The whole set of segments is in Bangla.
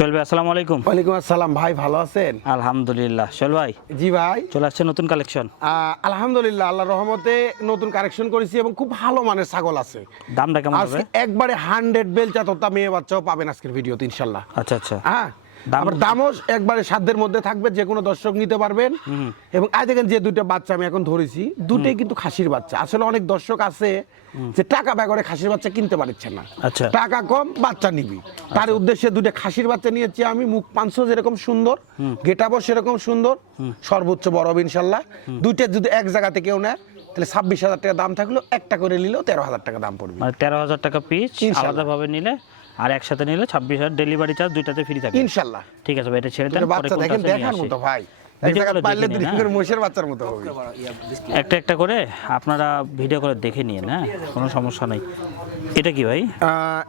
সোহেল ভাই আসসালামু আলাইকুম। ওয়ালাইকুম আসসালাম ভাই, ভালো আছেন? আলহামদুলিল্লাহ। সোহেল ভাই, জি ভাই, চলে আসছে নতুন কালেকশন। আলহামদুলিল্লাহ আল্লাহর রহমতে নতুন কালেকশন করেছি এবং খুব ভালো মানের ছাগল আছে। দামটা কেমন হবে? আজকে একবারে 100 বেলচা তোতা মেয়ে বাচ্চাও পাবেন আজকের ভিডিওতে ইনশাআল্লাহ। আচ্ছা আচ্ছা। হ্যাঁ, আমার দামও একবারে সাধ্যের মধ্যে থাকবে, যে কোনো দর্শক নিতে পারবেন। এবং আজ দেখেন যে দুটো বাচ্চা আমি এখন ধরেছি, দুটোই কিন্তু খাসির বাচ্চা। আসলে অনেক দর্শক আছে যে টাকা ব্যয় করে খাসির বাচ্চা কিনতে পারছে না, আচ্ছা। টাকা কম বাচ্চা নিবি, তার উদ্দেশ্যে দুটো খাসির বাচ্চা নিয়েছি আমি। মুখ পাঁচশো যেরকম সুন্দর, গেটাবো সেরকম সুন্দর, সর্বোচ্চ বড় হবে ইনশাল্লাহ। দুইটা যদি এক জায়গাতে কেউ নেয় তাহলে 26,000 টাকা দাম থাকলো, একটা করে নিলেও 13,000 টাকা দাম পড়বে। মানে 13,000 টাকা পিস, ইনশাআল্লাহ। আলাদাভাবে নিলে আর একসাথে নিলে 26,000, ডেলিভারি চার্জ দুইটাতে ফ্রি থাকে ইনশাল্লাহ। ঠিক আছে ভাই, এটা ছেড়ে দেন। বাচ্চা দেখেন, দেখার মতো ভাই, এক জায়গায় পাইলে দুই করে মোষের বাচ্চার মতো হবে। একটা একটা করে আপনারা ভিডিও করে দেখে নিন, হ্যাঁ, কোনো সমস্যা নাই। এটা কি ভাই?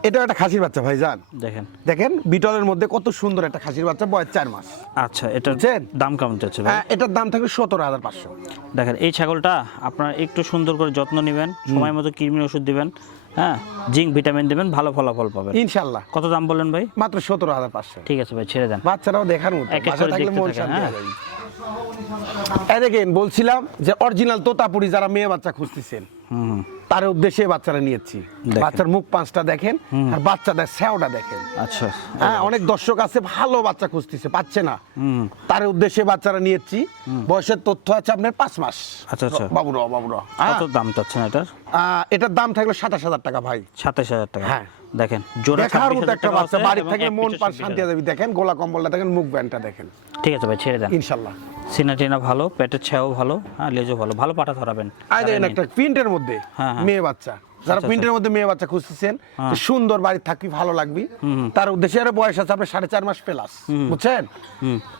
এটা একটা খাসির বাচ্চা ভাই, জান দেখেন দেখেন বিটলের মধ্যে কত সুন্দর একটা খাসির বাচ্চা, বয়স 4 মাস। আচ্ছা, এটা বুঝছেন? দাম কেমন যাচ্ছে ভাই? এটার দাম থাকবে 17,500। দেখেন, এই ছাগলটা আপনারা একটু সুন্দর করে যত্ন নেবেন, সময় মতো কৃমির ওষুধ দিবেন, হ্যাঁ, জিঙ্ক ভিটামিন দিবেন, ভালো ফলাফল পাবেন ইনশাল্লাহ। কত দাম বললেন ভাই? মাত্র 17,500। ঠিক আছে ভাই, ছেড়ে দেন। বাচ্চারাও দেখার মতো, এক এক বাসা করে থাকলে দেখতে মন থাকেন, শান্তি হ্যাঁ। হয়ে যাবে। এই দেখেন, বলছিলাম যে অরিজিনাল তোতাপুরি যারা মেয়ে বাচ্চা খুঁজতেছেন তার উদ্দেশ্যে বাচ্চারা নিয়েছি। দেখেন। বাচ্চার মুখ পাঁচটা দেখেন, আর বাচ্চাদের স্যাওটা দেখেন। আচ্ছা, হ্যাঁ, অনেক দর্শক আছে ভালো বাচ্চা খুঁজতেছে, পাচ্ছে না, তার উদ্দেশ্যে বাচ্চারা নিয়েছি। বয়সের তথ্য আছে আপনার 5 মাস। আচ্ছা আচ্ছা। বাবুরা বাবুরা কত দাম চাচ্ছেন এটার? এটার দাম থাকলো 27,000 টাকা ভাই। 27,000 টাকা। হ্যাঁ। দেখেন, জোড়া দেখার মতো 26,000 একটা টাকা বাচ্চা, আছে বাড়ি এবং থাকলে এক মন পিছু পার 26,000 শান্তি হয়ে যাবে। দেখেন গোলা কম্বলটা দেখেন, মুখ ব্যান্ডটা দেখেন। ঠিক আছে ভাই, ছেড়ে দেন। ইনশাল্লাহ। সিনা টিনা ভালো, পেটের ছায়াও ভালো, হ্যাঁ, লেজও ভালো, ভালো পাটা ধরাবেন। আই দেখেন একটা প্রিন্টের মধ্যে হ্যাঁ, হ্যাঁ। মেয়ে বাচ্চা, যারা প্রিন্টের মধ্যে মেয়ে বাচ্চা খুঁজতেছেন, যে সুন্দর বাড়ি থাকবি, ভালো লাগবি, তার উদ্দেশ্যে এর বয়স আছে আপনার 4.5 মাস প্লাস। বুঝছেন?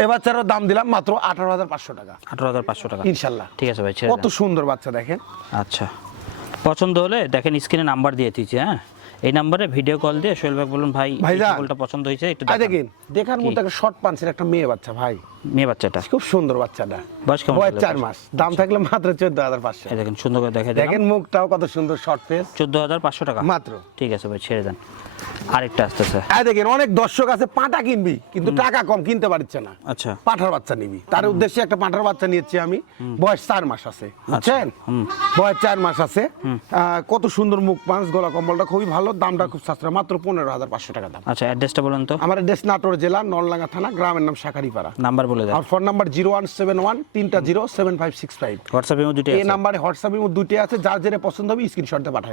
এ বাচ্চার দাম দিলাম মাত্র 18,500 টাকা। 18,500 টাকা ইনশাল্লাহ। ঠিক আছে ভাই, ছেড়ে কত দেন। সুন্দর বাচ্চা দেখেন। আচ্ছা, পছন্দ হলে দেখেন স্ক্রিনে নাম্বার দিয়ে দিয়েছি, হ্যাঁ, এই নাম্বারে ভিডিও কল দিয়ে সোহেল ভাই বলুন, ভাই এই ভাইজান, ছাগলটা পছন্দ হয়েছে একটু আই দেখান। দেখেন দেখার মতো একটা শর্ট পাঞ্চের একটা মেয়ে বাচ্চা ভাই, মেয়ে বাচ্চাটা খুব সুন্দর বাচ্চাটা। বয়স কেমন? বয়স 4 মাস, দাম থাকলে মাত্র 14,500। এই দেখেন, সুন্দর করে দেখে দেখেন মুখটাও কত সুন্দর, শর্ট ফেস। 14,500 টাকা মাত্র। ঠিক আছে ভাই, ছেড়ে দেন। আরেকটা আসতেছে। এই দেখেন, অনেক দর্শক আছে পাঁঠা কিনবি কিন্তু টাকা কম, কিনতে পারছে না, আচ্ছা, পাঁঠার বাচ্চা নিবি, তার উদ্দেশ্যে একটা পাঁঠার বাচ্চা নিয়েছি আমি। বয়স 4 মাস আছে, বুঝছেন? বয়স 4 মাস আছে। কত সুন্দর মুখ পাঁচ, গলা কম্বলটা খুবই ভালো, দামটা খুব সাশ্রয়, মাত্র 15,500 টাকা দাম। আচ্ছা, অ্যাড্রেসটা বলুন তো। আমার দেশ নাটোর জেলা নলডাঙ্গা থানা, গ্রামের নাম শাকারিপাড়া। নাম্বার বলে দেন। আর ফোন নাম্বার 0171-300-7565। হোয়াটসঅ্যাপে দুটো এই নাম্বারে হোয়াটসঅ্যাপে দুটো আছে, যার যেটা পছন্দ হবে স্ক্রিনশট দিয়ে পাঠায়।